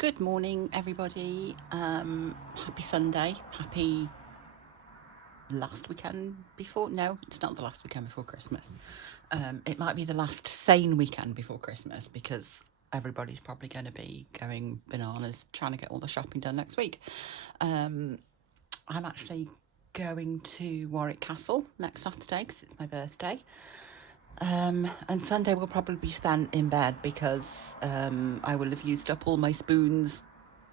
Good morning, everybody. Happy Sunday. Happy last weekend before. No, it's not the last weekend before Christmas. It might be the last sane weekend before Christmas because everybody's probably going to be going bananas trying to get all the shopping done next week. I'm actually going to Warwick Castle next Saturday because it's my birthday. And Sunday will probably be spent in bed because I will have used up all my spoons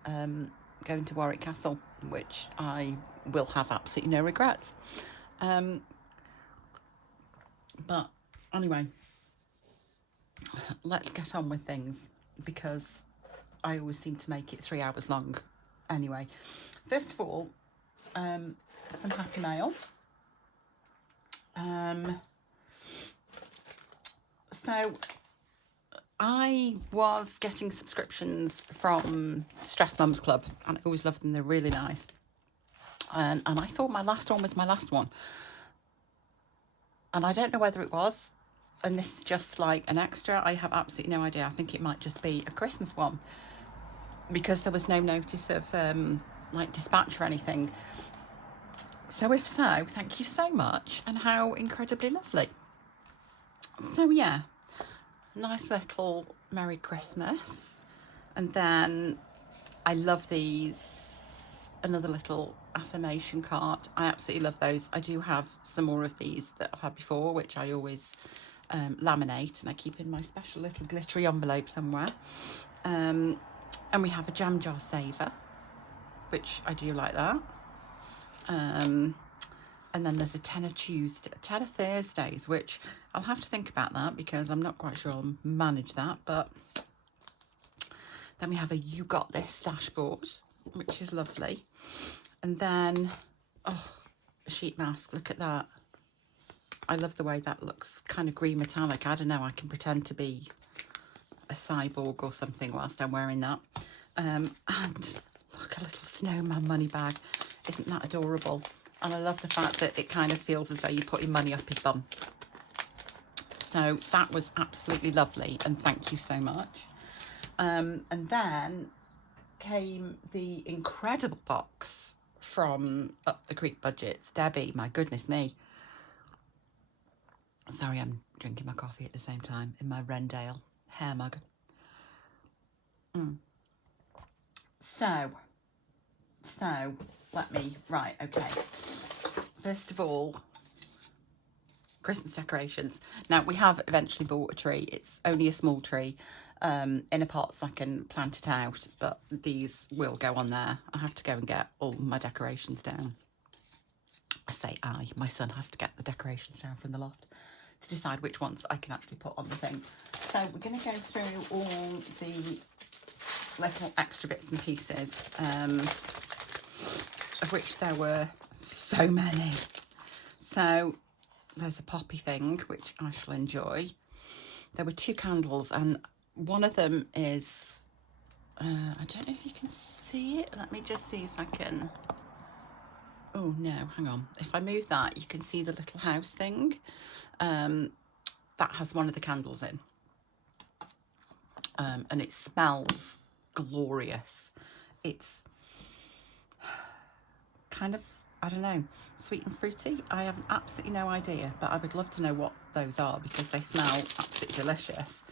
going to Warwick Castle, which I will have absolutely no regrets. But anyway, let's get on with things because I always seem to make it 3 hours long. Anyway, first of all, some happy mail. So I was getting subscriptions from Stress Mums Club and I always loved them. They're really nice. And I thought my last one was my last one. And I don't know whether it was. And this is just like an extra. I have absolutely no idea. I think it might just be a Christmas one because there was no notice of like dispatch or anything. So if so, thank you so much and how incredibly lovely. So yeah, nice little Merry Christmas. And then I love these, another little affirmation card. I absolutely love those. I do have some more of these that I've had before, which I always laminate and I keep in my special little glittery envelope somewhere. And we have a jam jar saver, which I do like that. And then there's a tenner Thursdays, which I'll have to think about that because I'm not quite sure I'll manage that. But then we have a You Got This dashboard, which is lovely. And then, oh, a sheet mask. Look at that. I love the way that looks, kind of green metallic. I don't know, I can pretend to be a cyborg or something whilst I'm wearing that. And look, a little snowman money bag. Isn't that adorable? And I love the fact that it kind of feels as though you're putting money up his bum. So that was absolutely lovely, and thank you so much. And then came the incredible box from Up the Creek Budgets. Debbie, my goodness me. Sorry, I'm drinking my coffee at the same time in my Rendale hair mug. So, let me, right, okay. First of all, Christmas decorations. Now, we have eventually bought a tree. It's only a small tree in a pot so I can plant it out, but these will go on there. I have to go and get all my decorations down. I say my son has to get the decorations down from the loft to decide which ones I can actually put on the thing. So we're going to go through all the little extra bits and pieces, of which there were so many. So there's a poppy thing, which I shall enjoy. There were 2 candles, and one of them is, I don't know if you can see it. Let me just see if I can. Oh no, hang on. If I move that, you can see the little house thing. That has one of the candles in. And it smells glorious. It's kind of, I don't know, sweet and fruity. I have absolutely no idea, but I would love to know what those are because they smell absolutely delicious.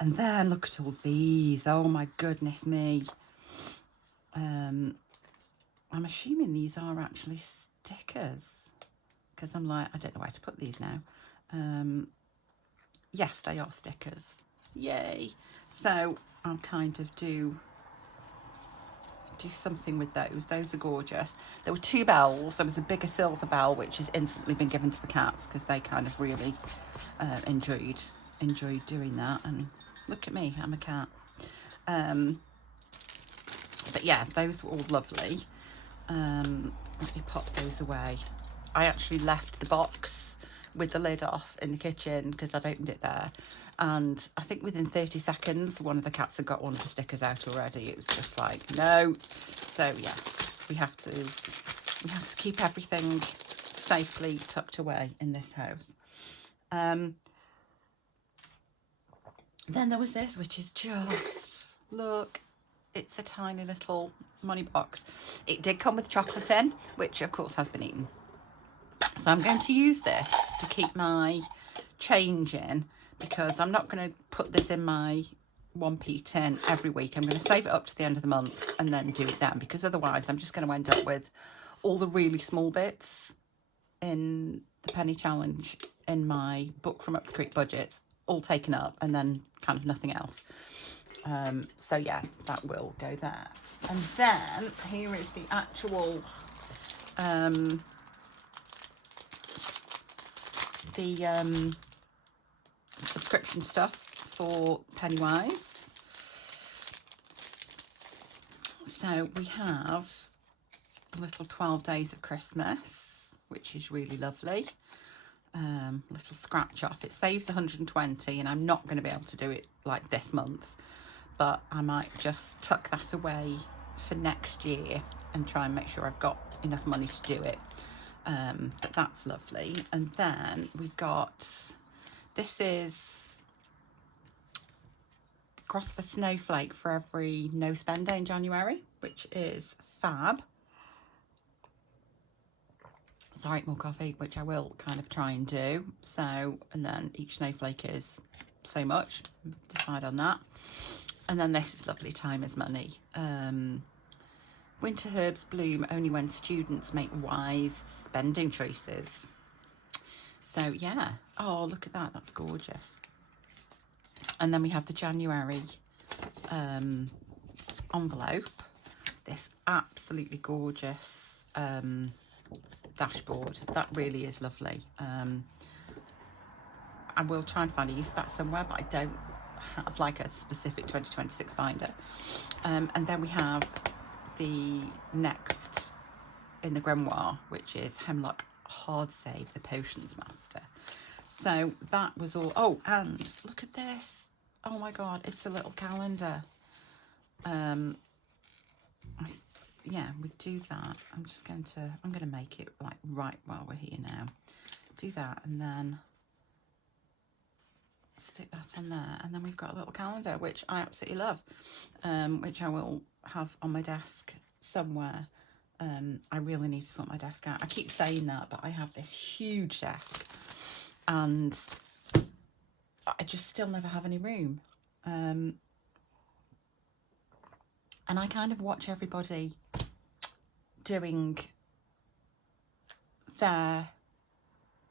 And then look at all these. Oh my goodness me. I'm assuming these are actually stickers because I'm like, I don't know where to put these now. Yes, they are stickers. Yay. So I'll kind of do something with those. Those are gorgeous. There were 2 bells. There was a bigger silver bell, which has instantly been given to the cats because they kind of really enjoyed doing that. And look at me, I'm a cat. But yeah, those were all lovely. Let me pop those away. I actually left the box with the lid off in the kitchen because I'd opened it there, and I think within 30 seconds one of the cats had got one of the stickers out already. It was just like, no. So yes, we have to keep everything safely tucked away in this house. Then there was this, which is just, look, it's a tiny little money box. It did come with chocolate in, which of course has been eaten. So I'm going to use this to keep my change in, because I'm not going to put this in my 1p tin every week. I'm going to save it up to the end of the month and then do it then, because otherwise I'm just going to end up with all the really small bits in the penny challenge in my book from Up the Creek budgets all taken up, and then kind of nothing else. So yeah, that will go there. And then here is the actual subscription stuff for Pennywise. So we have a little 12 Days of Christmas, which is really lovely. Little scratch off. It saves 120, and I'm not going to be able to do it like this month, but I might just tuck that away for next year and try and make sure I've got enough money to do it. But that's lovely. And then we've got, this is Cross for Snowflake for every no spend day in January, which is fab. Sorry, more coffee, which I will kind of try and do. So, and then each snowflake is so much, decide on that. And then this is lovely, time is money. Winter herbs bloom only when students make wise spending choices. So yeah, oh, look at that, that's gorgeous. And then we have the January envelope, this absolutely gorgeous dashboard. That really is lovely. I will try and find a use of that somewhere, but I don't have like a specific 2026 binder. And then we have the next in the grimoire, which is Hemlock Hard Save, the Potions Master. So that was all. Oh, and look at this. Oh my God, it's a little calendar. Yeah, we do that. I'm going to make it like right while we're here now. Do that and then stick that on there. And then we've got a little calendar, which I absolutely love, which I will have on my desk somewhere. I really need to sort my desk out. I keep saying that, but I have this huge desk and I just still never have any room. And I kind of watch everybody doing their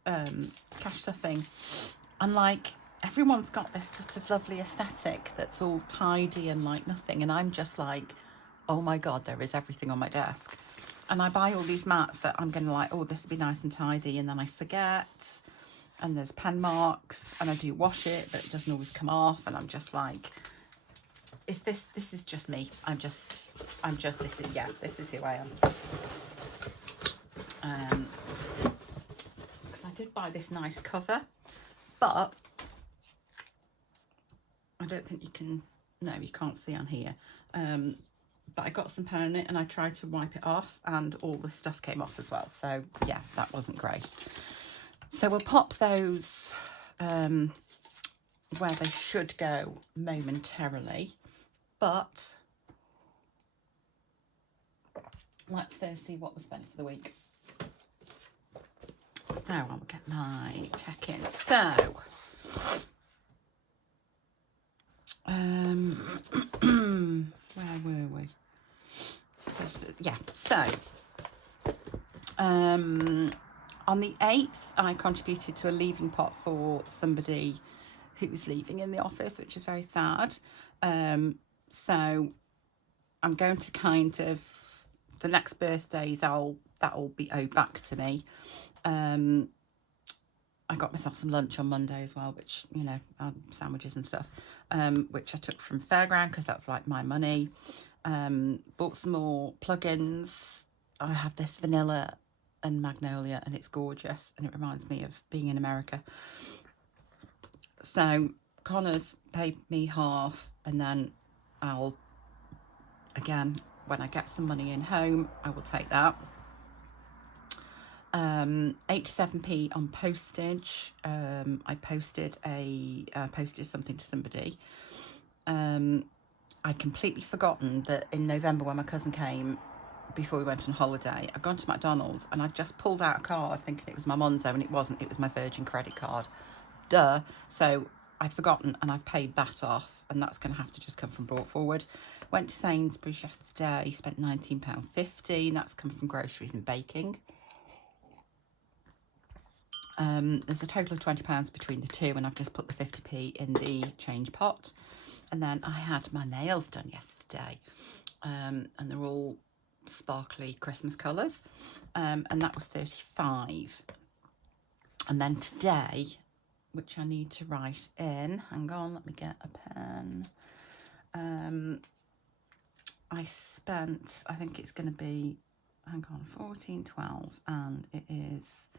cash stuffing, and like everyone's got this sort of lovely aesthetic that's all tidy and like nothing, and I'm just like, oh my God, there is everything on my desk. And I buy all these mats that I'm gonna like, oh, this would be nice and tidy, and then I forget, and there's pen marks, and I do wash it, but it doesn't always come off, and I'm just like, this is just me. This is who I am. Because I did buy this nice cover, but I don't think you can, no, you can't see on here. But I got some pen in it and I tried to wipe it off and all the stuff came off as well. So yeah, that wasn't great. So we'll pop those where they should go momentarily. But let's first see what was spent for the week. So I'll get my check-in. So, where were we? Yeah, so, on the 8th, I contributed to a leaving pot for somebody who was leaving in the office, which is very sad. So I'm going to kind of, the next birthdays, that'll be owed back to me. I got myself some lunch on Monday as well, which, you know, sandwiches and stuff, which I took from Fairground because that's like my money. Bought some more plugins. I have this vanilla and magnolia and it's gorgeous and it reminds me of being in America. So Connor's paid me half, and then I'll, again, when I get some money in home, I will take that. 87p on postage. I posted something to somebody. I'd completely forgotten that in November when my cousin came, before we went on holiday, I'd gone to McDonald's and I'd just pulled out a card thinking it was my Monzo, and it wasn't, it was my Virgin credit card. Duh. So I'd forgotten and I've paid that off, and that's going to have to just come from brought forward. Went to Sainsbury's yesterday, spent £19.50, and that's come from groceries and baking. There's a total of £20 between the two, and I've just put the 50p in the change pot. And then I had my nails done yesterday, and they're all sparkly Christmas colours, and that was 35. And then today, which I need to write in, hang on, let me get a pen. I spent, I think it's going to be, hang on, 14, 12, and it is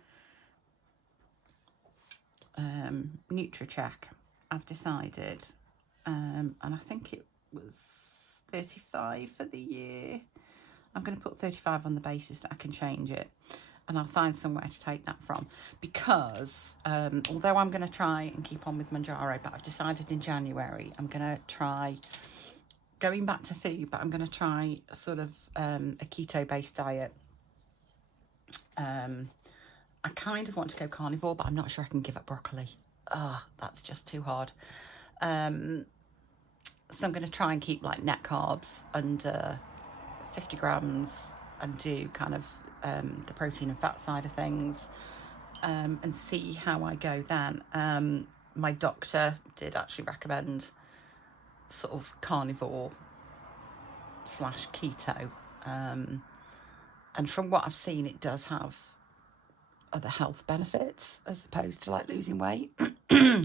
NutriCheck, I've decided, and I think it was 35 for the year. I'm going to put 35 on the basis that I can change it, and I'll find somewhere to take that from, because although I'm going to try and keep on with Manjaro, but I've decided in January I'm going to try going back to food, but I'm going to try sort of a keto-based diet. I kind of want to go carnivore, but I'm not sure I can give up broccoli. That's just too hard. So I'm going to try and keep like net carbs under 50 grams and do kind of the protein and fat side of things, and see how I go then. My doctor did actually recommend sort of carnivore / keto, and from what I've seen, it does have other health benefits as opposed to like losing weight. So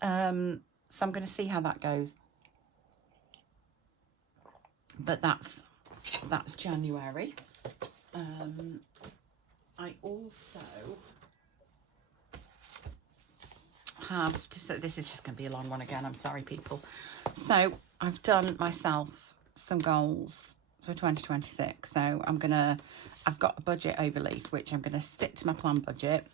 I'm going to see how that goes, but that's January. I also have to say, this is just going to be a long one again, I'm sorry people. So I've done myself some goals for 2026. So I've got a budget overleaf, which I'm going to stick to my planned budget.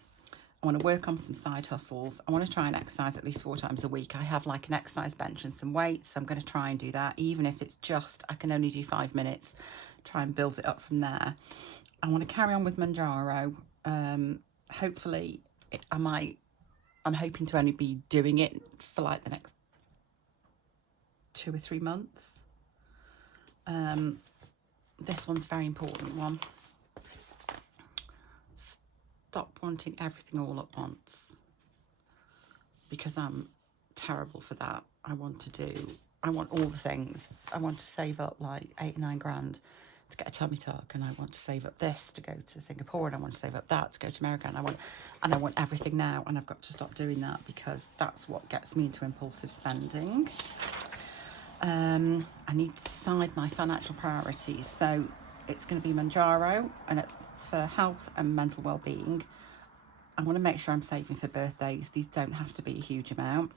I want to work on some side hustles. I want to try and exercise at least 4 times a week. I have like an exercise bench and some weights. So I'm going to try and do that, even if it's just, I can only do 5 minutes, try and build it up from there. I want to carry on with Manjaro. Hopefully I'm hoping to only be doing it for like the next 2 or 3 months. This one's a very important one. Stop wanting everything all at once, because I'm terrible for that. I want all the things. I want to save up like 8 or 9 grand to get a tummy tuck, and I want to save up this to go to Singapore, and I want to save up that to go to America, and I want everything now, and I've got to stop doing that, because that's what gets me into impulsive spending. I need to decide my financial priorities. So it's going to be Manjaro, and it's for health and mental well-being. I want to make sure I'm saving for birthdays. These don't have to be a huge amount.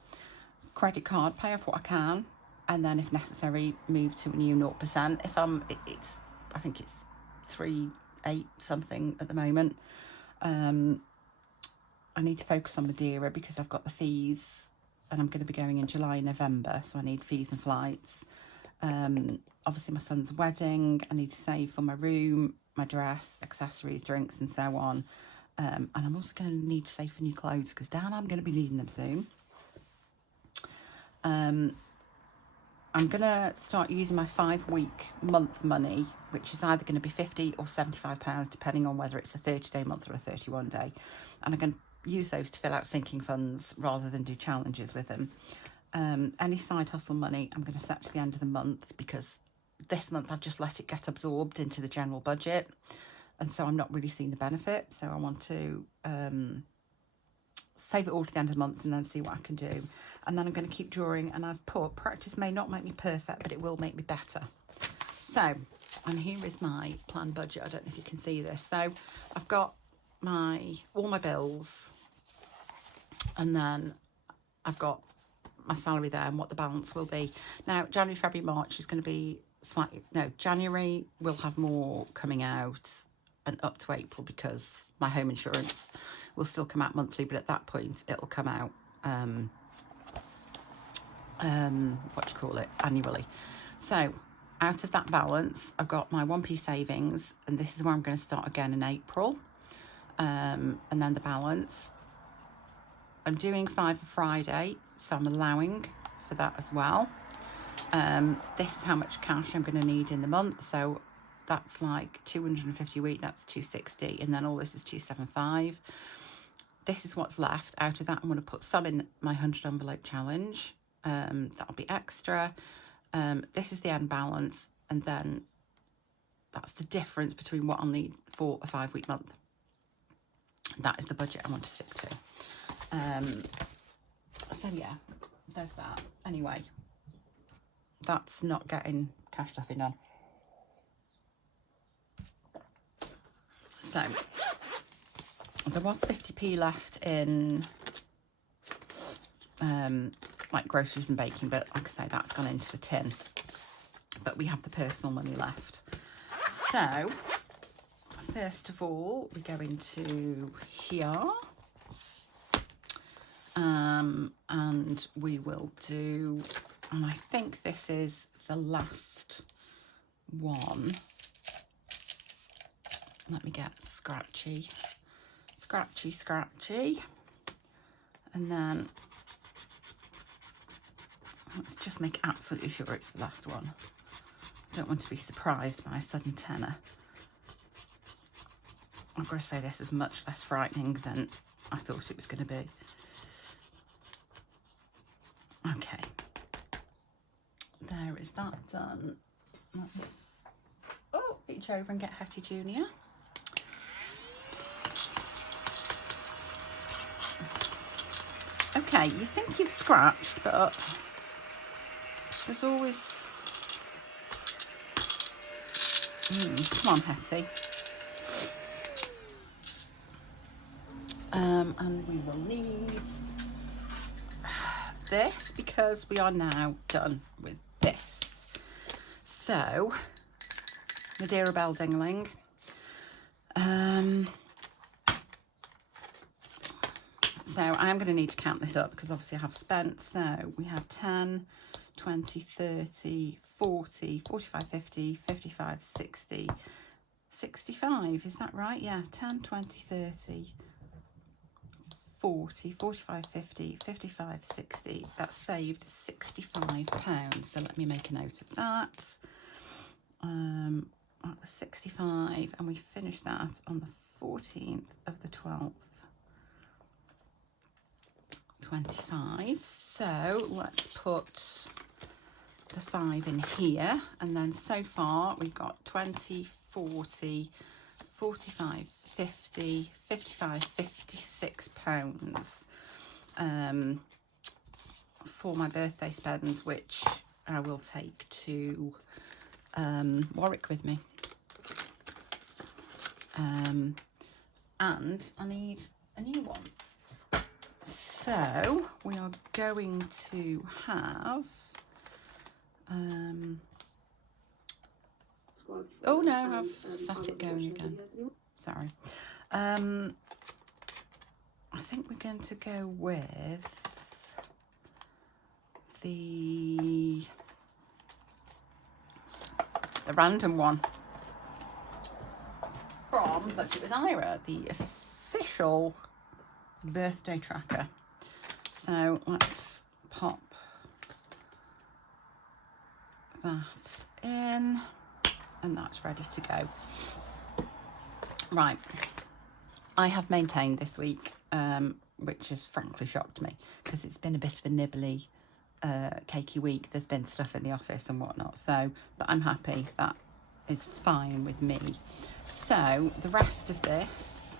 Credit card, pay off what I can, and then if necessary, move to a new 0%. If I think it's 3.8 something at the moment. I need to focus on Madeira because I've got the fees, and I'm going to be going in July and November, so I need fees and flights. Obviously my son's wedding, I need to save for my room, my dress, accessories, drinks and so on. And I'm also going to need to save for new clothes, because damn, I'm going to be needing them soon. I'm going to start using my 5-week month money, which is either going to be £50 or £75, depending on whether it's a 30-day month or a 31-day. And I'm going to use those to fill out sinking funds rather than do challenges with them. Any side hustle money I'm going to set to the end of the month, because this month I've just let it get absorbed into the general budget, and so I'm not really seeing the benefit. So I want to save it all to the end of the month and then see what I can do. And then I'm going to keep drawing, and I've put practice may not make me perfect, but it will make me better. So, and here is my planned budget. I don't know if you can see this. So I've got all my bills, and then I've got my salary there and what the balance will be. Now, January, February, March is going to be January will have more coming out, and up to April, because my home insurance will still come out monthly, but at that point it'll come out annually. So out of that balance, I've got my 1p savings, and this is where I'm going to start again in April. And then the balance. I'm doing 5 for Friday, so I'm allowing for that as well. This is how much cash I'm going to need in the month. So that's like 250 a week, that's 260, and then all this is 275. This is what's left. Out of that, I'm going to put some in my 100 envelope challenge. That'll be extra. This is the end balance, and then that's the difference between what I'll need for a 5-week month. That is the budget I want to stick to. So yeah, there's that. Anyway, that's not getting cash stuffing done. So there was 50p left in like groceries and baking, but like I say, that's gone into the tin. But we have the personal money left. So first of all, we go into here. And we will do, and I think this is the last one. Let me get scratchy. And then let's just make absolutely sure it's the last one. I don't want to be surprised by a sudden tenner. I've got to say, this is much less frightening than I thought it was going to be. Okay, there is that done. Oh, reach over and get Hetty Junior. Okay, you think you've scratched, but there's always... come on, Hetty. And we will need this because we are now done with this. So, Madeira Bell Dingling. So I am going to need to count this up because obviously I have spent. So we have 10, 20, 30, 40, 45, 50, 55, 60, 65. Is that right? Yeah, 10, 20, 30, 40, 45, 50, 55, 60. That saved £65. So let me make a note of that. That was 65, and we finished that on the 14th of the 12th. 25. So let's put the 5 in here, and then so far we've got 20, 40, 45, 50, 55, 56 pounds for my birthday spends, which I will take to Warwick with me. And I need a new one. So we are going to have oh no, I've set it going again. Sorry. I think we're going to go with the random one from Budget with Ira, the official birthday tracker. So let's pop that in, and that's ready to go. Right, I have maintained this week, which has frankly shocked me because it's been a bit of a nibbly, cakey week. There's been stuff in the office and whatnot, so, but I'm happy. That is fine with me. So the rest of this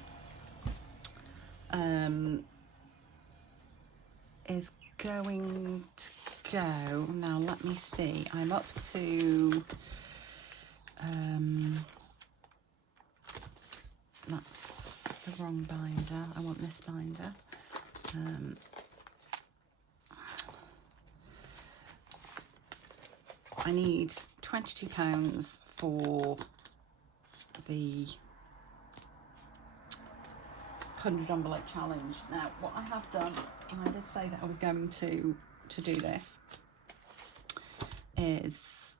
is going to go, now let me see, I'm up to, that's the wrong binder, I want this binder. I need £22 for the 100 envelope challenge. Now, what I have done, and I did say that I was going to do this, is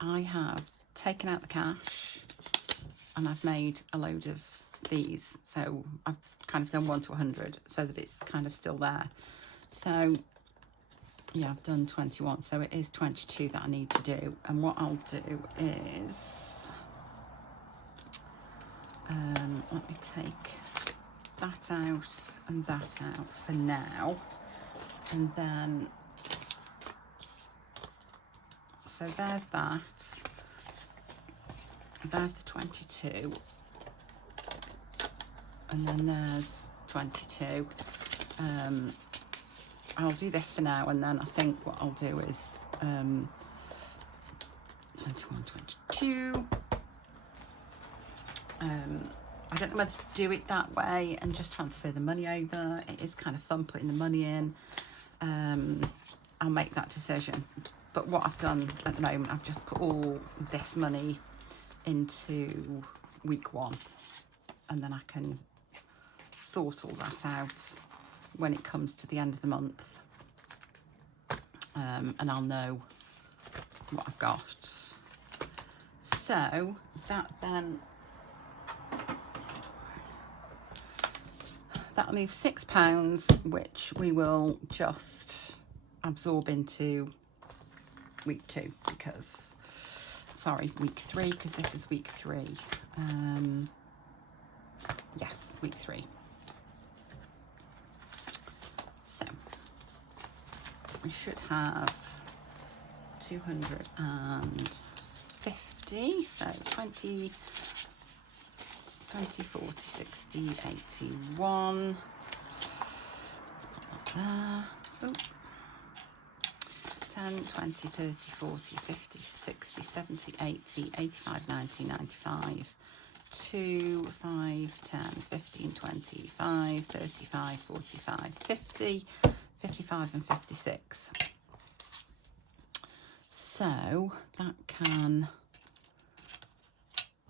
I have taken out the cash and I've made a load of these. So I've kind of done 1 to 100 so that it's kind of still there. So yeah, I've done 21. So it is 22 that I need to do. And what I'll do is, let me take that out and that out for now. And then, so there's that. There's the 22. And then there's 22. I'll do this for now, and then I think what I'll do is 21, 22. I don't know whether to do it that way and just transfer the money over. It is kind of fun putting the money in. I'll make that decision. But what I've done at the moment, I've just put all this money into week 1, and then I can sort all that out when it comes to the end of the month, and I'll know what I've got. So that then, that leaves £6, which we will just absorb into week 2 because, sorry, week 3, because this is week 3. Yes, week 3. So we should have 250, so 20, 40, 60, 81. Let's put that there. Oh. 10, 20, 30, 40, 50, 60, 70, 80, 85, 90, 95, 2, 5, 10, 15, 25, 35, 45, 50, 55 and 56. So that can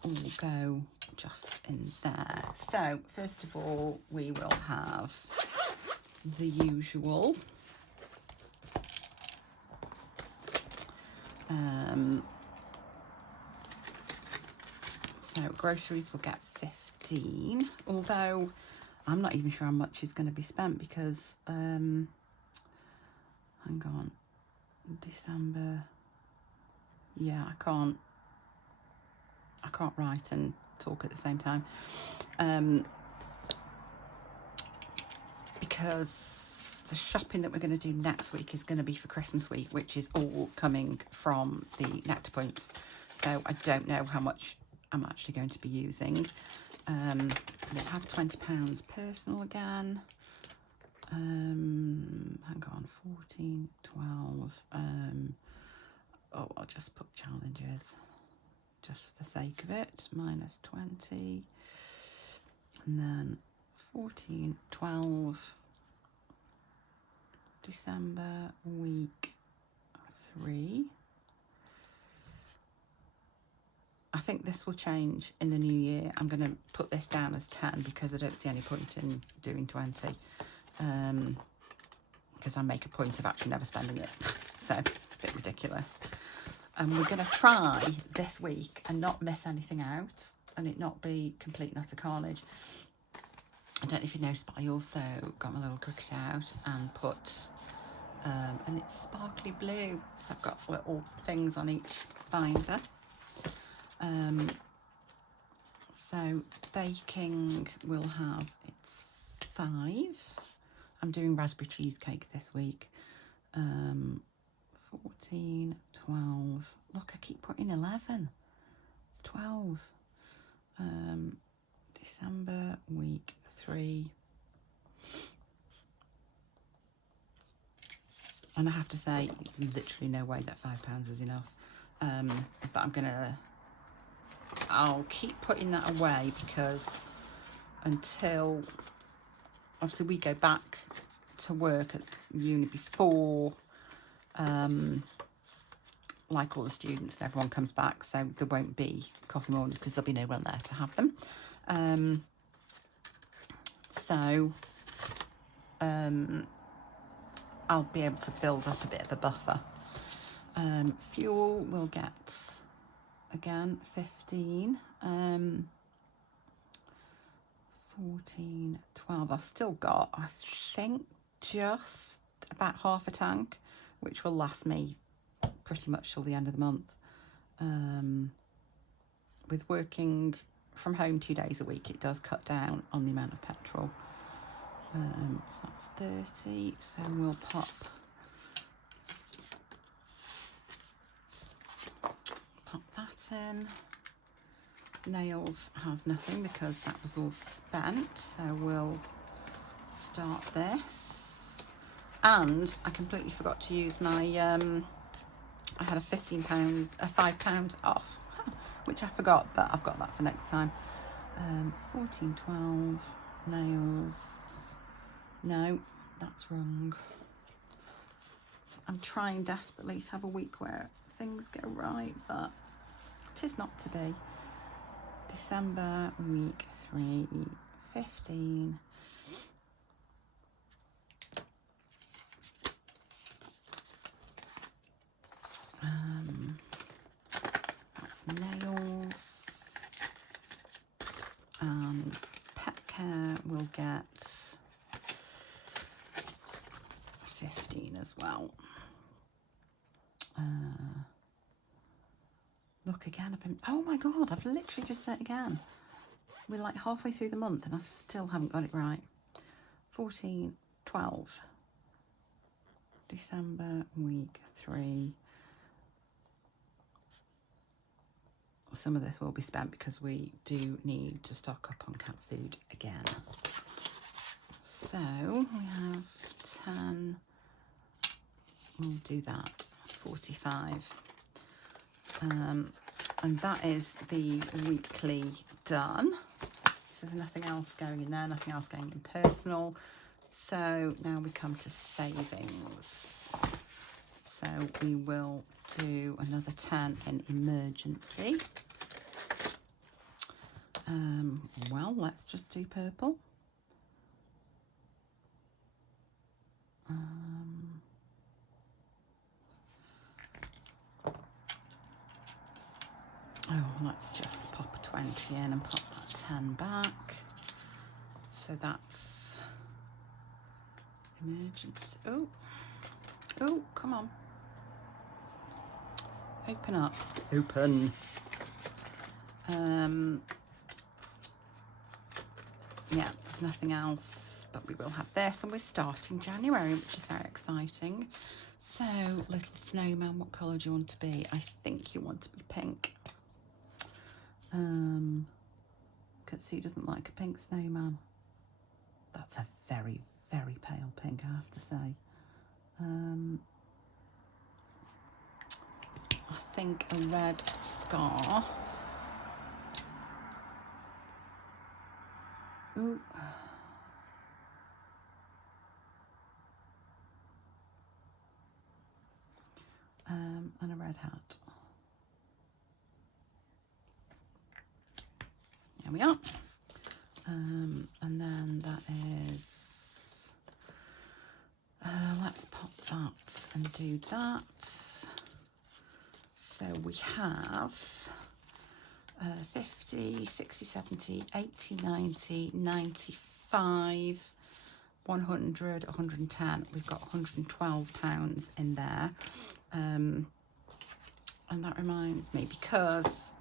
all go just in there. So first of all, we will have the usual. So groceries will get 15, although I'm not even sure how much is going to be spent because, hang on, December, yeah, I can't write and talk at the same time, because the shopping that we're going to do next week is going to be for Christmas week, which is all coming from the Nectar Points. So I don't know how much I'm actually going to be using. We'll have £20 personal again. Hang on, 14, 12. Oh, I'll just put challenges just for the sake of it. Minus 20. And then 14, 12. December week 3. I think this will change in the new year. I'm going to put this down as 10 because I don't see any point in doing 20, because I make a point of actually never spending it. So a bit ridiculous. And we're going to try this week and not miss anything out and it not be complete and utter carnage. I don't know if you noticed, but I also got my little cricket out and put, and it's sparkly blue. So I've got little things on each binder. So baking will have, it's 5. I'm doing raspberry cheesecake this week. 14, 12. Look, I keep putting 11. It's 12. December week 3. And I have to say, literally no way that £5 is enough. But I'll keep putting that away because until, obviously we go back to work at uni before, like all the students and everyone comes back, so there won't be coffee mornings because there'll be no one there to have them. I'll be able to build up a bit of a buffer. Fuel will get, again, 15. 14, 12. I've still got, I think, just about half a tank, which will last me pretty much till the end of the month. With working from home 2 days a week, it does cut down on the amount of petrol. So that's 30, so we'll pop that in. Nails has nothing because that was all spent, so we'll start this. And I completely forgot to use my I had a £5 off, which I forgot, but I've got that for next time. 14.12 nails. No, that's wrong. I'm trying desperately to have a week where things go right, but it is not to be. December, week 3, 15. That's nails. And pet care will get 15 as well. Look again, oh my god, I've literally just done it again. We're like halfway through the month and I still haven't got it right. 14, 12. December, week 3. Some of this will be spent because we do need to stock up on cat food again. So we have 10. We'll do that. 45. And that is the weekly done. So there's nothing else going in there, nothing else going in personal. So now we come to savings. So we will do another 10 in emergency. Well, let's just do purple. Oh, let's just pop a 20 in and pop that 10 back. So that's emergency. Oh, come on. Open up. Open. Yeah, there's nothing else, but we will have this, and we're starting January, which is very exciting. So, little snowman, what colour do you want to be? I think you want to be pink. Katsu doesn't like a pink snowman. That's a very, very pale pink, I have to say. I think a red scarf. Ooh. And a red hat. There we are. And then that is, let's pop that and do that. So we have 50, 60, 70, 80, 90, 95, 100, 110. We've got £112 in there. And that reminds me, because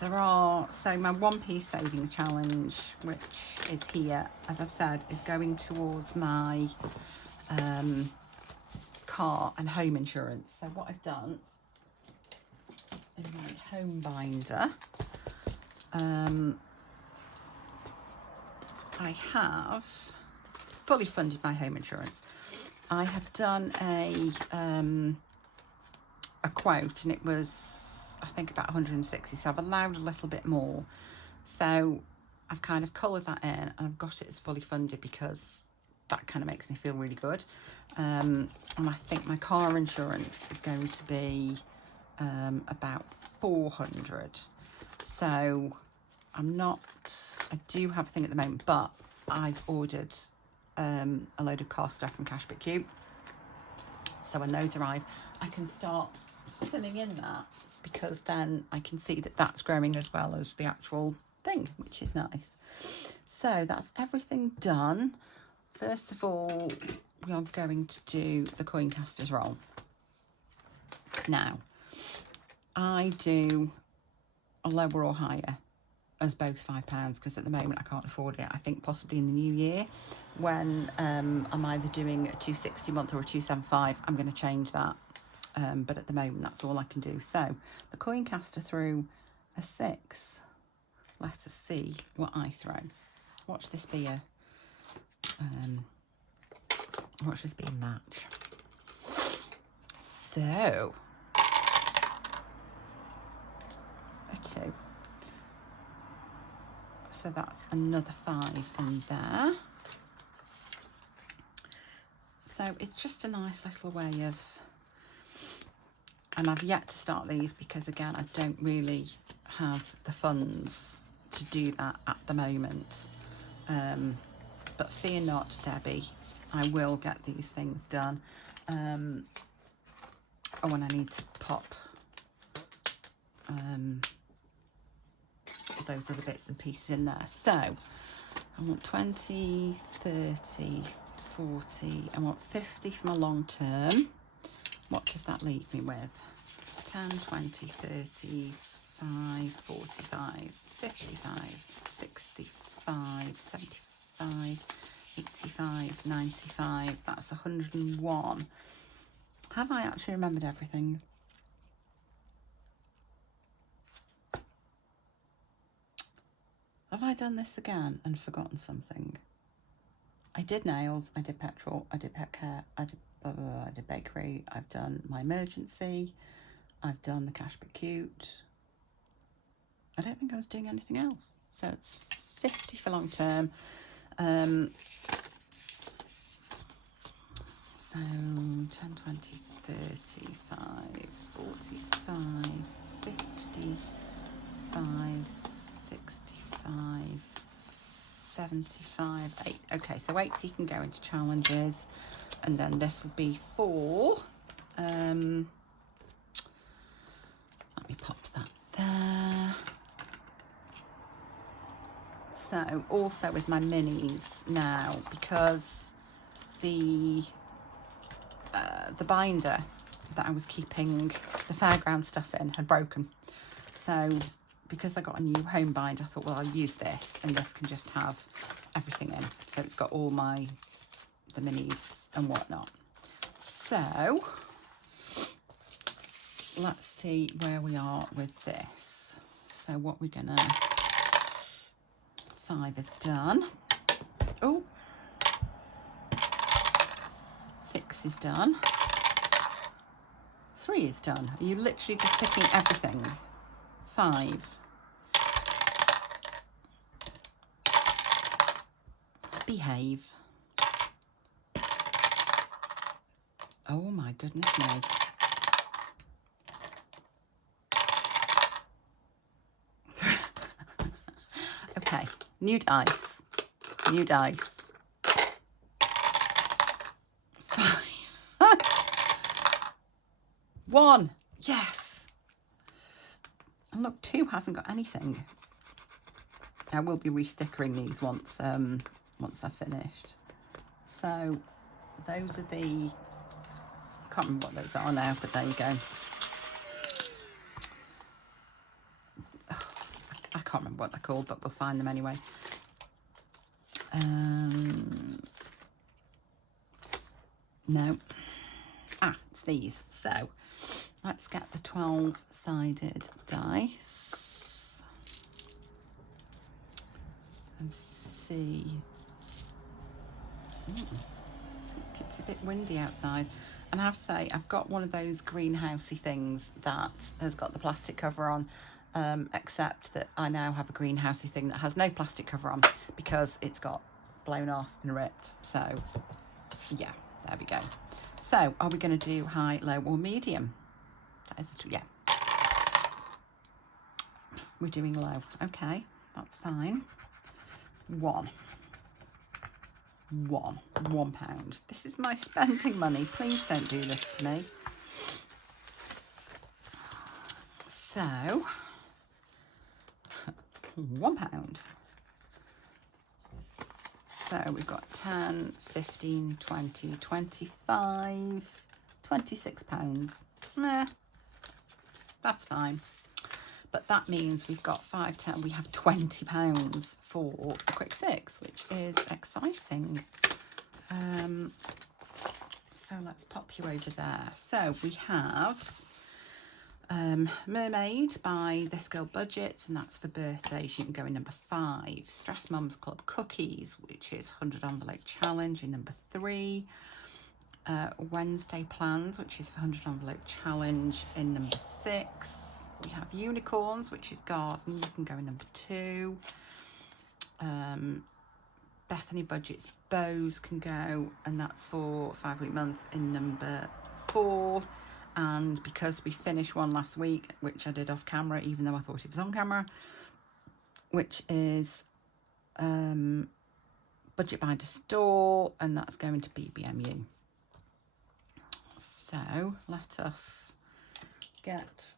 there are, so my 1p savings challenge, which is here, as I've said, is going towards my car and home insurance. So what I've done in my home binder, I have fully funded my home insurance. I have done a quote, and it was, I think, about 160, so I've allowed a little bit more. So I've kind of coloured that in, and I've got it as fully funded because that kind of makes me feel really good. And I think my car insurance is going to be about 400. So I do have a thing at the moment, but I've ordered a load of car stuff from CashbutCute. So when those arrive, I can start filling in that, because then I can see that that's growing as well as the actual thing, which is nice. So that's everything done. First of all, we are going to do the coin casters roll. Now, I do a lower or higher as both £5, because at the moment I can't afford it. I think possibly in the new year, when I'm either doing a 260 month or a 275, I'm going to change that. But at the moment, that's all I can do. So the coin caster threw a 6. Let us see what I throw. Watch this be a match. So a 2. So that's another 5 in there. So it's just a nice little way of, and I've yet to start these because again, I don't really have the funds to do that at the moment. But fear not, Debbie, I will get these things done. And when I need to pop those other bits and pieces in there. So I want 20, 30, 40, I want 50 from a long term. What does that leave me with? 10, 20, 30, 45, 55, 65, 75, 85, 95. That's 101. Have I actually remembered everything? Have I done this again and forgotten something? I did nails, I did petrol, I did pet care, I did blah, blah, blah, I did bakery, I've done my emergency, I've done the CashbutCute. I don't think I was doing anything else. So it's 50 for long term. So 10, 20, 35, 45, 55, 65, 75, 8. Okay, so 80 can go into challenges. And then this will be for, let me pop that there. So also with my minis now, because the binder that I was keeping the Fairground stuff in had broken. So because I got a new home binder, I thought, well, I'll use this, and this can just have everything in. So it's got all the minis and whatnot. So let's see where we are with this. So what we're gonna, 5 is done. Oh, 6 is done. 3 is done. Are you literally just picking everything? 5. Behave. Oh my goodness me. Okay, new dice. New dice. 5. 1. Yes. And look, 2 hasn't got anything. I will be re-stickering these once I've finished. So those are the, I can't remember what those are now, but there you go. I can't remember what they're called, but we'll find them anyway. No. It's these. So let's get the 12-sided dice and see. It's a bit windy outside, and I have to say I've got one of those greenhousey things that has got the plastic cover on, except that I now have a greenhousey thing that has no plastic cover on because it's got blown off and ripped. So yeah, there we go. So are we going to do high, low or medium? That is yeah, we're doing low. Okay, that's fine. 1. £1. This is my spending money. Please don't do this to me. So, £1. So we've got 10, 15, 20, 25, £26. Nah, that's fine. But that means we've got 5, 10, we have £20 for a quick 6, which is exciting. So let's pop you over there. So we have Mermaid by This Girl Budget, and that's for birthdays. You can go in number 5. Stress Mums Club Cookies, which is 100 envelope challenge, in number 3. Wednesday Plans, which is for 100 envelope challenge, in number 6. We have Unicorns, which is garden. You can go in number 2. Bethany Budget's Bows can go, and that's for 5-week month, in number 4. And because we finished one last week, which I did off camera, even though I thought it was on camera, which is Budget by the Store, and that's going to BBMU. So let us get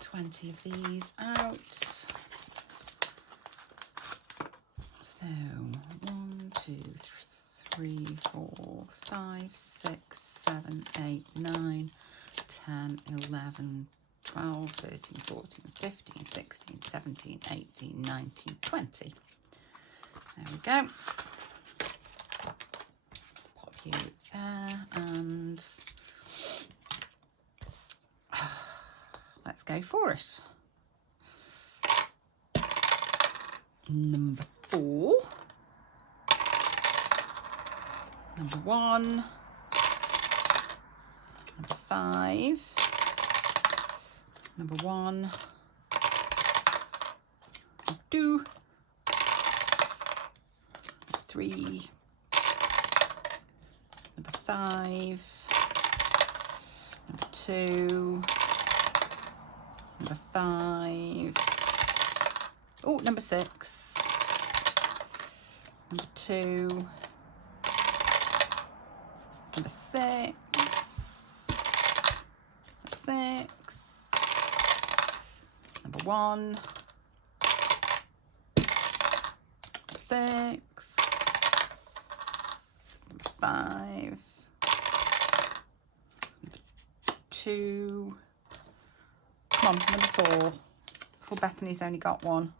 20 of these out. So 1, 2, 3, 4, 5, 6, 7, 8, 9, 10, 11, 12, 13, 14, 15, 16, 17, 18, 19, 20. There we go. Let's pop you there, and let's go for it. Number 4. Number 1. Number 5. Number 1. Number 2. Number 3. Number 5. Number 2. Number 5. Oh, number 6. Number 2. Number 6. Number 6. Number 1. Number 6. Number 5. Number 2. Come on, number 4. Poor Bethany's only got 1.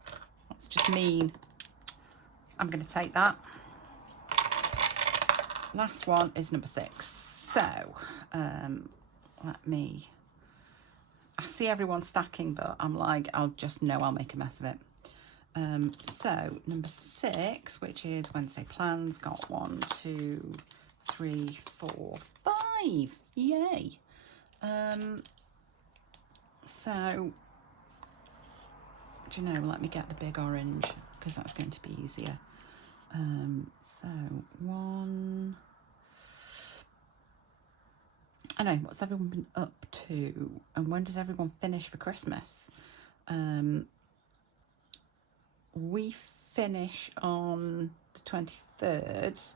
That's just mean. I'm going to take that. Last one is number 6. So, let me... I see everyone stacking, but I'm like, I'll just know I'll make a mess of it. So, number 6, which is Wednesday Plans, got 1, 2, 3, 4, 5. Yay. So, do you know, let me get the big orange, because that's going to be easier. So 1. I know, what's everyone been up to? And when does everyone finish for Christmas? We finish on the 23rd,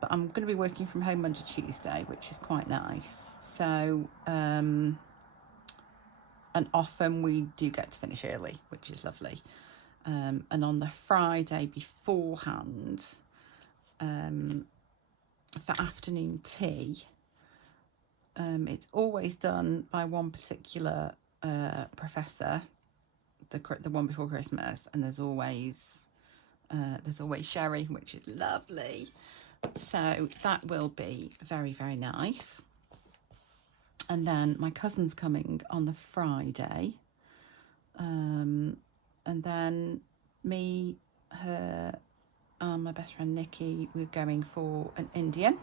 but I'm going to be working from home Monday, Tuesday, which is quite nice. So, and often we do get to finish early, which is lovely. And on the Friday beforehand, for afternoon tea, it's always done by one particular professor, the one before Christmas, and there's always sherry, which is lovely. So that will be very, very nice. And then my cousin's coming on the Friday. And then me, her, and my best friend Nikki, we're going for an Indian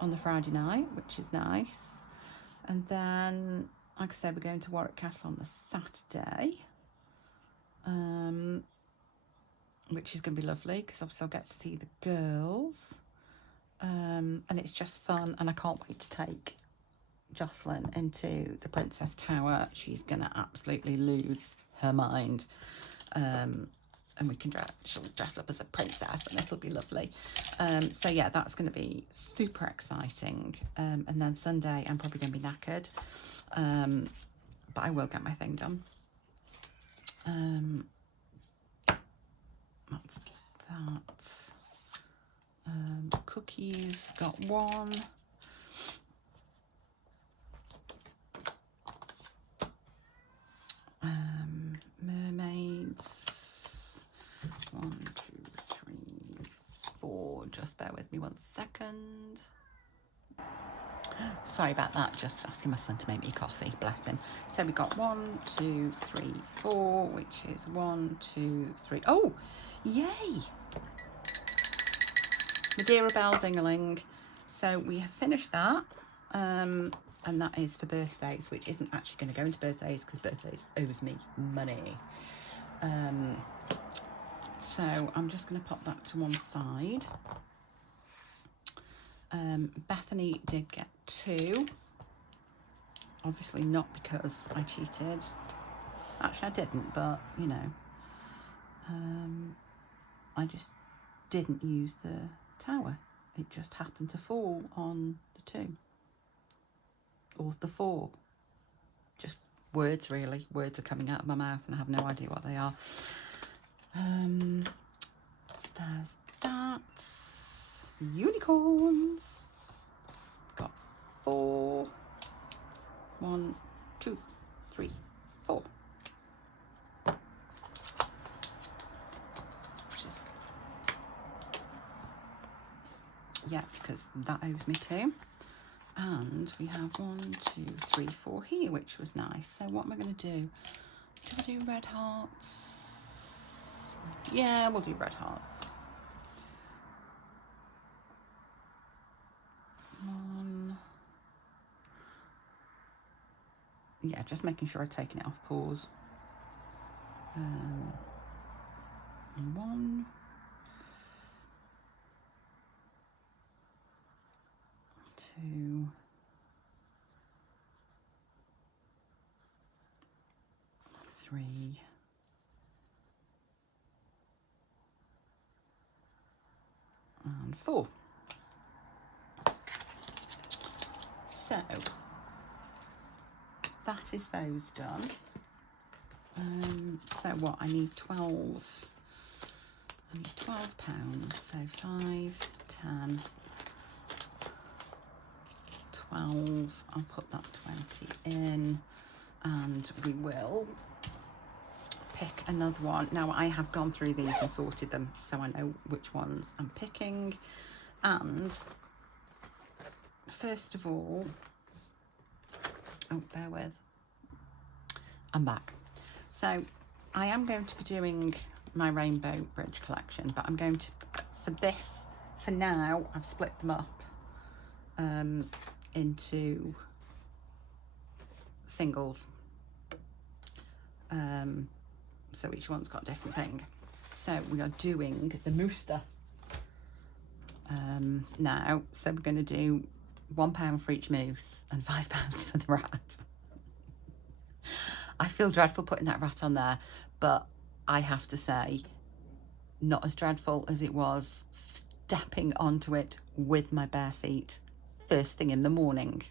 on the Friday night, which is nice. And then, like I said, we're going to Warwick Castle on the Saturday, which is going to be lovely, because obviously I'll get to see the girls. And it's just fun, and I can't wait to take Jocelyn into the Princess Tower. She's going to absolutely lose her mind. and we can she'll dress up as a princess and it'll be lovely. So yeah, that's going to be super exciting. And then Sunday I'm probably going to be knackered, but I will get my thing done. That's that. Cookies, got one. Mermaids, 1, 2, 3, 4. Just bear with me 1 second. Sorry about that, just asking my son to make me coffee, bless him. So we got 1, 2, 3, 4, which is 1, 2, 3. Oh, yay! Madeira Bell Dingaling. So we have finished that, and that is for birthdays, which isn't actually going to go into birthdays because birthdays owes me money. So I'm just going to pop that to one side. Bethany did get 2. Obviously not because I cheated. Actually, I didn't, but you know, I just didn't use the tower. It just happened to fall on the 2 or the 4. Just words, really. Words are coming out of my mouth and I have no idea what they are. So there's that. Unicorns. Got 4. 1, 2, 3, 4. Yeah, because that owes me 2. And we have 1, 2, 3, 4 here, which was nice. So what am I going to do? Do I do red hearts? Yeah, we'll do red hearts. 1. Yeah, just making sure I've taken it off pause. And 1. 2. 3. And 4. So that is those done. So what I need 12. I need £12. So 5, 10, 12. I'll put that 20 in, and we will pick another one. Now I have gone through these and sorted them, so I know which ones I'm picking. And first of all, oh, bear with, I'm back. So I am going to be doing my Rainbow Bridge collection, but I'm going to, for now, I've split them up into singles. So each one's got a different thing. So we are doing the Mooster now. So we're going to do £1 for each moose and £5 for the rat. I feel dreadful putting that rat on there, but I have to say, not as dreadful as it was stepping onto it with my bare feet first thing in the morning.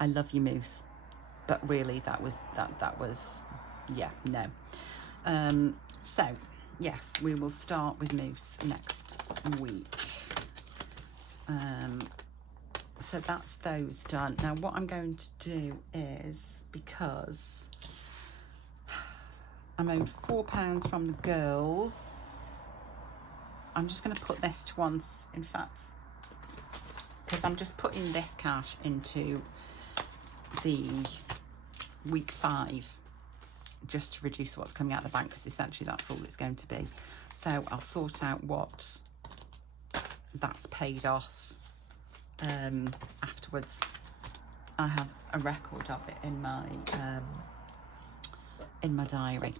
I love you, moose, but really that was yeah, no. So yes, we will start with moose next week. So that's those done. Now what I'm going to do is, because I'm owed £4 from the girls, I'm just going to put this to one, in fact, because I'm just putting this cash into the week 5 just to reduce what's coming out of the bank, because essentially that's all it's going to be. So I'll sort out what that's paid off afterwards. I have a record of it in my diary.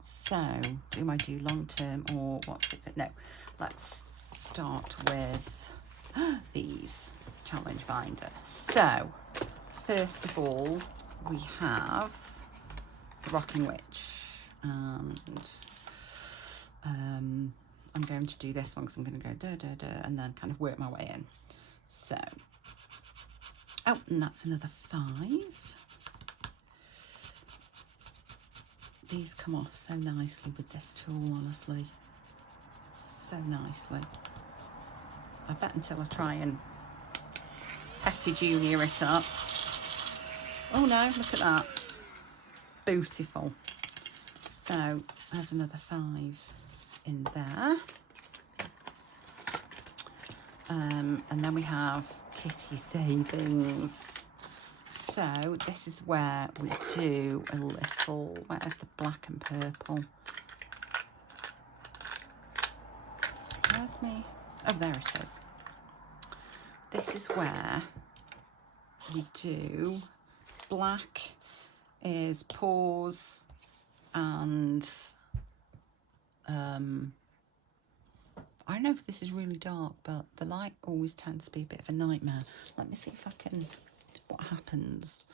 So do I do long term or what's it for? No, let's start with these challenge binder. So first of all, we have the Rocking Witch. and I'm going to do this one because I'm going to go da da da and then kind of work my way in. So, oh, and that's another 5. These come off so nicely with this tool, honestly, so nicely. I bet until I try and Petty Junior it up. Oh no, look at that, beautiful. So there's another 5 in there. And then we have kitty savings. So this is where we do a little, where's the black and purple? Where's me? Oh, there it is. This is where we do, black is paws and I don't know if this is really dark, but the light always tends to be a bit of a nightmare. Let me see if I can, what happens.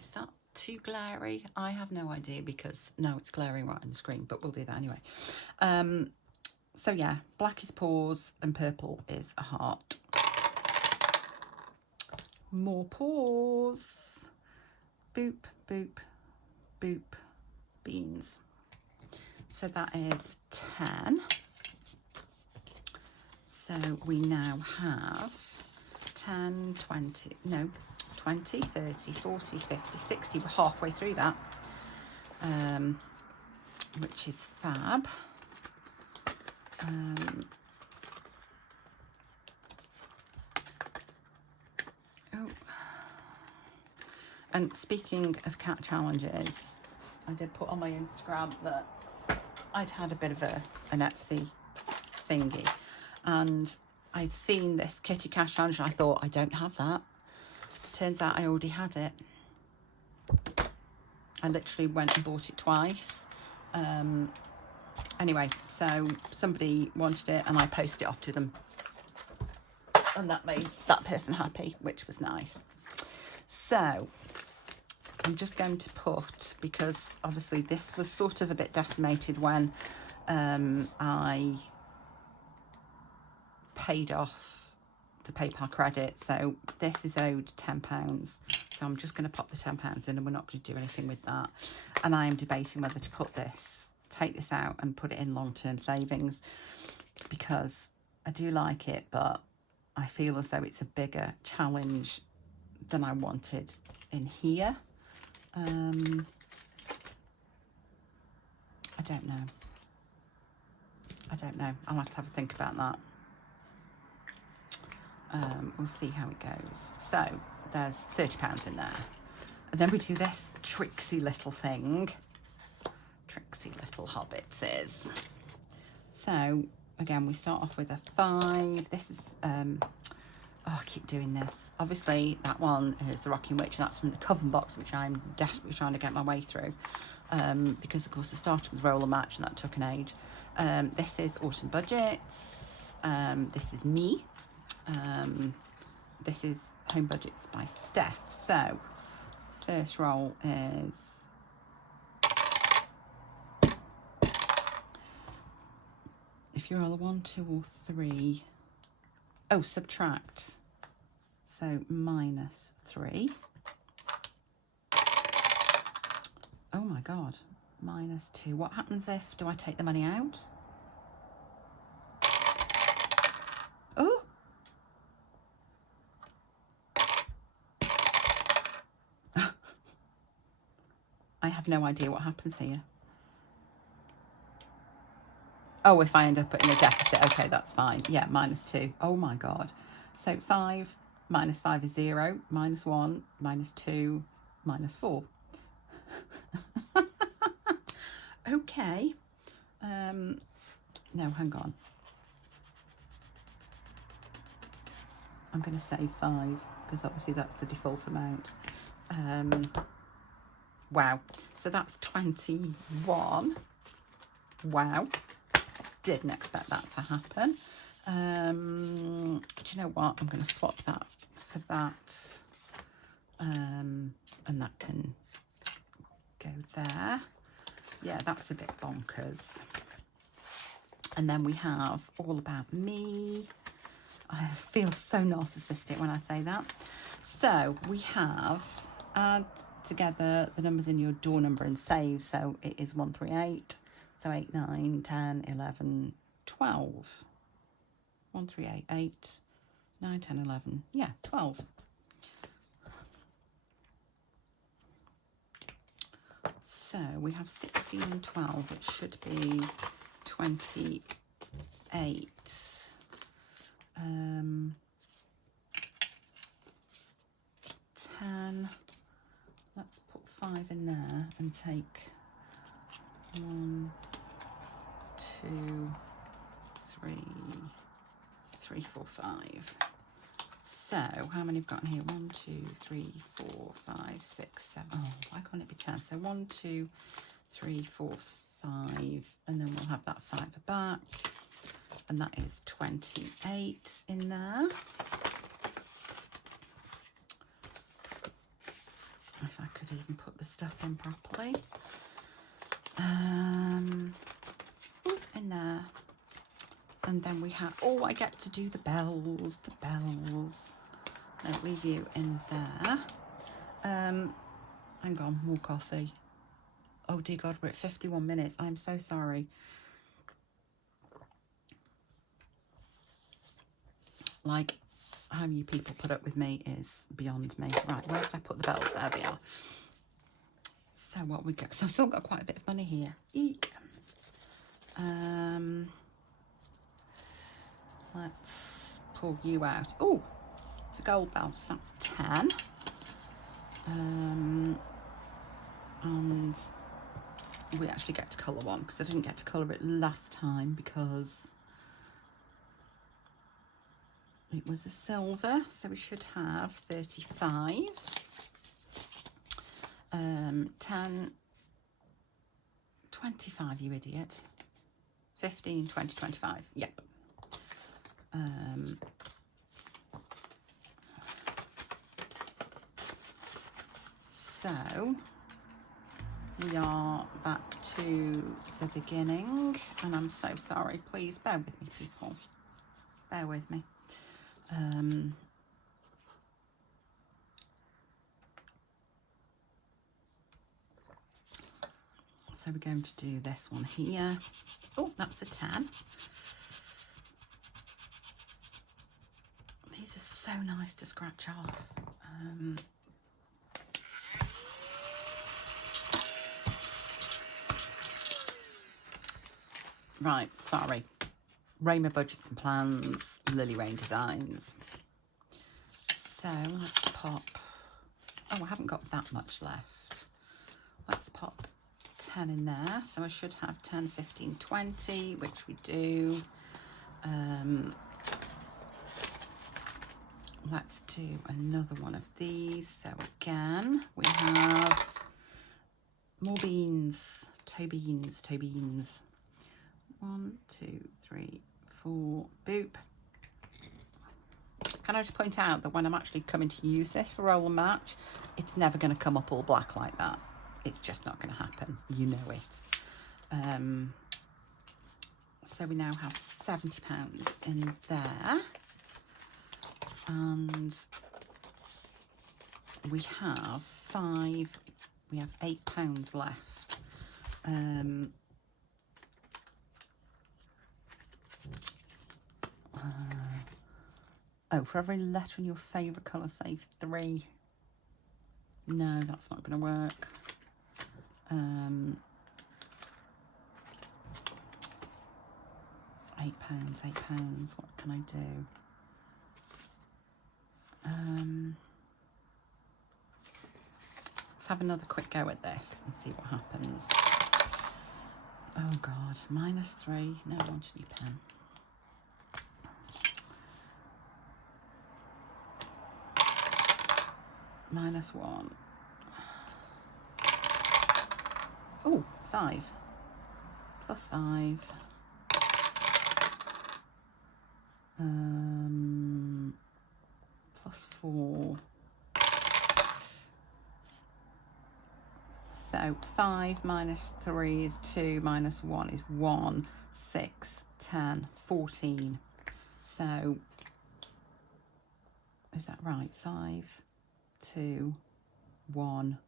Is that too glary? I have no idea because, no, it's glaring right on the screen, but we'll do that anyway. So yeah, black is paws and purple is a heart. More paws. Boop, boop, boop, beans. So that is 10. So we now have 10, 20, no, 20, 30, 40, 50, 60. We're halfway through that, which is fab. Oh. And speaking of cat challenges, I did put on my Instagram that I'd had a bit of an Etsy thingy. And I'd seen this kitty cash challenge and I thought, I don't have that. Turns out I already had it. I literally went and bought it twice. Anyway, so somebody wanted it and I posted it off to them. And that made that person happy, which was nice. So I'm just going to put, because obviously this was sort of a bit decimated when I paid off the PayPal credit, so this is owed £10, so I'm just going to pop the £10 in and we're not going to do anything with that. And I am debating whether to put this, take this out and put it in long-term savings, because I do like it, but I feel as though it's a bigger challenge than I wanted in here. I don't know. I'll have to have a think about that. We'll see how it goes. So there's £30 in there. And then we do this tricksy little thing. Tricksy little hobbitses. So again, we start off with a 5. This is, oh, I keep doing this. Obviously that one is the Rocking Witch. That's from the Coven box, which I'm desperately trying to get my way through. Because of course I started with Roller Match and that took an age. This is Autumn Budgets. This is me. This is Home Budgets by Steph. So first roll is if you roll a 1, 2 or 3, oh, subtract, so -3. Oh my god, -2. What happens if, do I take the money out? Oh, I have no idea what happens here. Oh, if I end up in a deficit, okay, that's fine. Yeah, -2. Oh my god. So 5 minus 5 is 0, -1, -2, -4. Okay. No, hang on. I'm going to say 5 because obviously that's the default amount. Wow. So that's 21. Wow. Didn't expect that to happen. Do you know what? I'm going to swap that for that. And that can go there. Yeah, that's a bit bonkers. And then we have All About Me. I feel so narcissistic when I say that. So we have add together the numbers in your door number and save. So it is 138. So 8, 9, 10, 11, 12. 1, 3, 8, 8, 9, 10, 11. Yeah, 12. So we have 16 and 12, which should be 28. 10. Let's put 5 in there and take 1, 2, 3, 3, 4, 5. So how many have got in here? 1, 2, 3, 4, 5, 6, 7. Oh, why can't it be 10? So 1, 2, 3, 4, 5, and then we'll have that 5 back, and that is 28 in there. If I could even put the stuff in properly. In there. And then we have, oh, I get to do the bells, I'll leave you in there. Hang on, more coffee. Oh dear God, we're at 51 minutes. I'm so sorry. Like, how you people put up with me is beyond me. Right, where did I put the bells? There they are. So what we got? So I've still got quite a bit of money here. Eek. Let's pull you out. Oh, it's a gold bell, so that's 10. And we actually get to colour one because I didn't get to colour it last time because it was a silver, so we should have 35. 10, 25, you idiot. 15, 20, 25. Yep. So we are back to the beginning, and I'm so sorry. Please bear with me, people. Bear with me. So we're going to do this one here. Oh, that's a 10. These are so nice to scratch off. Right, sorry. Rayma Budgets and Plans, Lily Rain Designs. So let's pop, oh, I haven't got that much left. Let's pop 10 in there. So I should have 10, 15, 20, which we do. Let's do another one of these. So again, we have more beans, toe beans, toe beans. 1, 2, 3, 4, boop. Can I just point out that when I'm actually coming to use this for roll and match, it's never going to come up all black like that. It's just not going to happen. You know it. So we now have £70 in there. And we have £8 left. Oh, for every letter in your favourite colour, save 3. No, that's not going to work. £8, £8. What can I do? Let's have another quick go at this and see what happens. Oh God, -3. No, I want a new pen. -1. Oh, 5. +5. +4. So 5 minus 3 is 2, minus 1 is 1, 6, 10, 14. So, is that right? 5, 2, 1,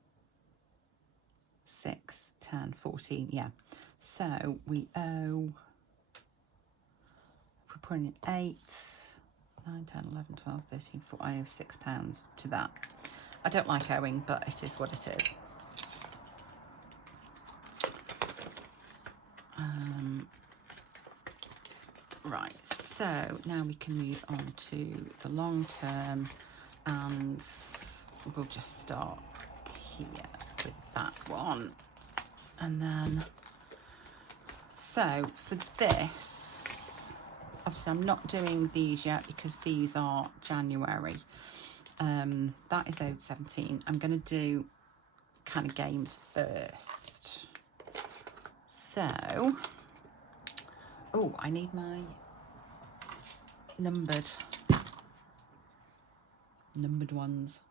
6, 10, 14, yeah. So we owe, if we're putting in 8, 9, 10, 11, 12, 13, 14, I owe £6 to that. I don't like owing, but it is what it is. Right, so now we can move on to the long term, and we'll just start here with that one. And then, so for this, obviously I'm not doing these yet because these are January. That is owed 17. I'm going to do kind of games first. So, oh, I need my numbered ones.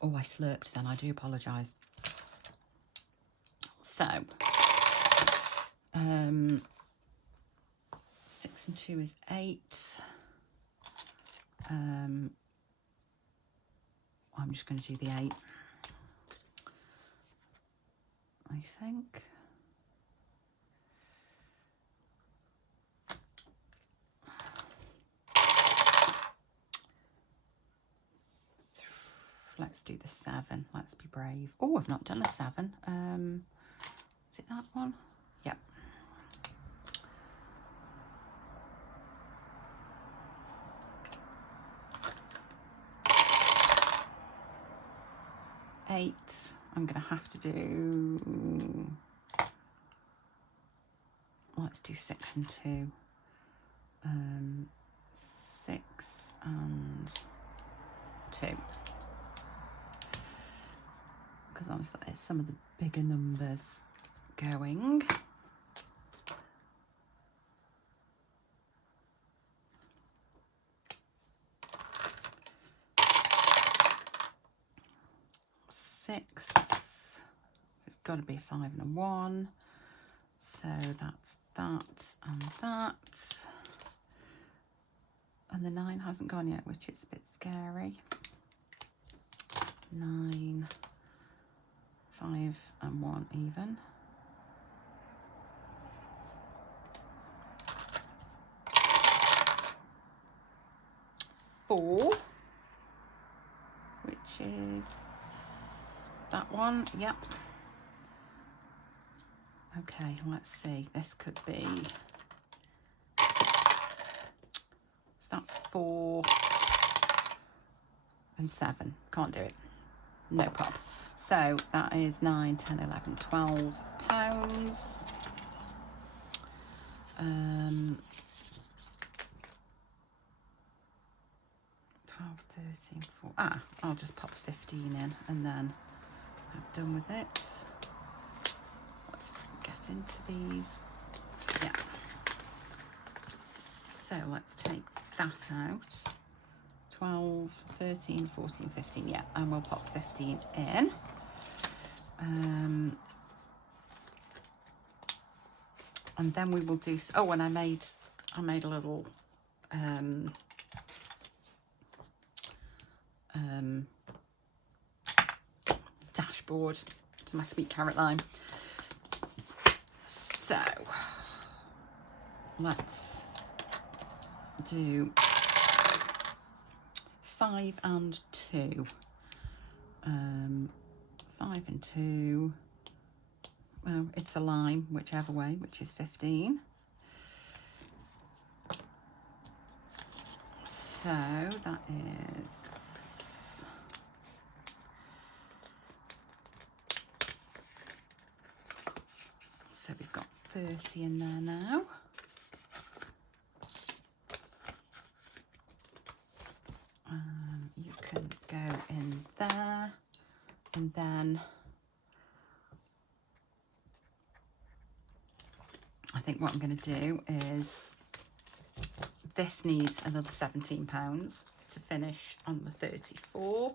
Oh, I slurped then, I do apologise. So, 6 and 2 is 8. I'm just going to do the 8, I think. Let's do the 7. Let's be brave. Oh, I've not done a 7. Is it that one? Yep. Eight. I'm going to have to do. Let's do 6 and 2. 6 and 2. Because obviously there's some of the bigger numbers going. Six. It's got to be a 5 and a 1. So that's that and that. And the 9 hasn't gone yet, which is a bit scary. 9, 5 and 1 even. 4, which is that one. Yep. Okay, let's see. This could be. So that's 4 and 7. Can't do it. No props. So that is 9, 10, 11, 12 pounds. 12, 13, 14. I'll just pop 15 in and then I'm done with it. Let's get into these. Yeah. So let's take that out. 12, 13, 14, 15. Yeah, and we'll pop 15 in. And then we will do. Oh, and I made a little dashboard to my sweet carrot lime. So let's do 5 and 2. 5 and 2. Well, it's a lime, whichever way, which is 15. So that is. So we've got 30 in there now. You can go in there, and then I think what I'm going to do is this needs another £17 to finish on the 34.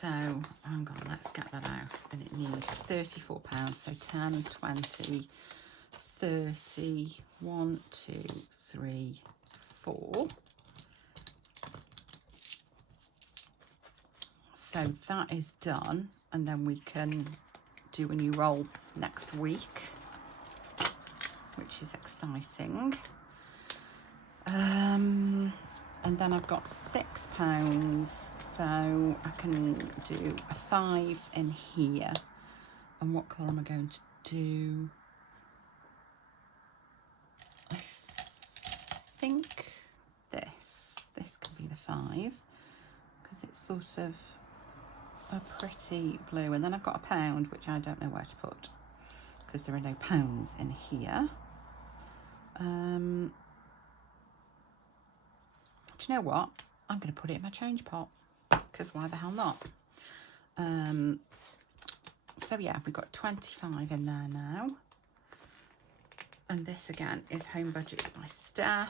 So, hang on, let's get that out. And it needs £34. So 10, 20, 30, 1, 2, 3, 4. So that is done. And then we can do a new roll next week, which is exciting. And then I've got £6, so I can do a 5 in here. And what colour am I going to do? I think this can be the 5, because it's sort of a pretty blue. And then I've got £1, which I don't know where to put, because there are no pounds in here. Do you know what? I'm going to put it in my change pot, because why the hell not? So yeah, we've got 25 in there now. And this again is Home Budgets by Steph.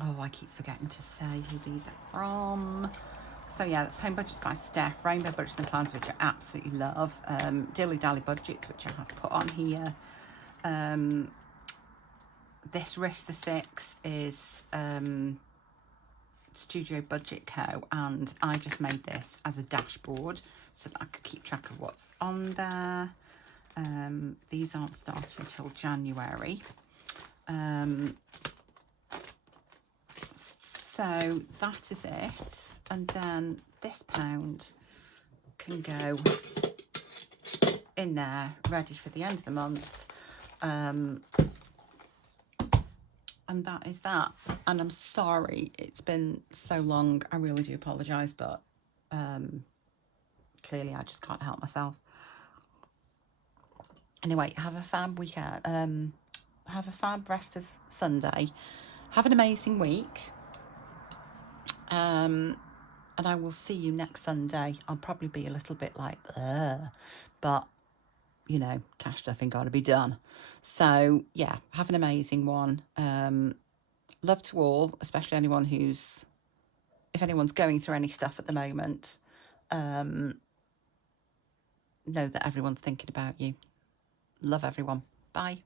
Oh, I keep forgetting to say who these are from. So yeah, that's Home Budgets by Steph, Rainbow Budgets and Plans, which I absolutely love. Dilly Dally Budgets, which I have put on here. This Risk the Six is Studio Budget Co, and I just made this as a dashboard so that I could keep track of what's on there. These aren't starting until January. So that is it. And then this £1 can go in there, ready for the end of the month. And that is that. And I'm sorry it's been so long. I really do apologise, but clearly I just can't help myself. Anyway, have a fab weekend. Have a fab rest of Sunday. Have an amazing week. And I will see you next Sunday. I'll probably be a little bit like, but you know, cash stuffing got to be done. So yeah, have an amazing one. Love to all, especially anyone who's, if anyone's going through any stuff at the moment, know that everyone's thinking about you. Love everyone. Bye.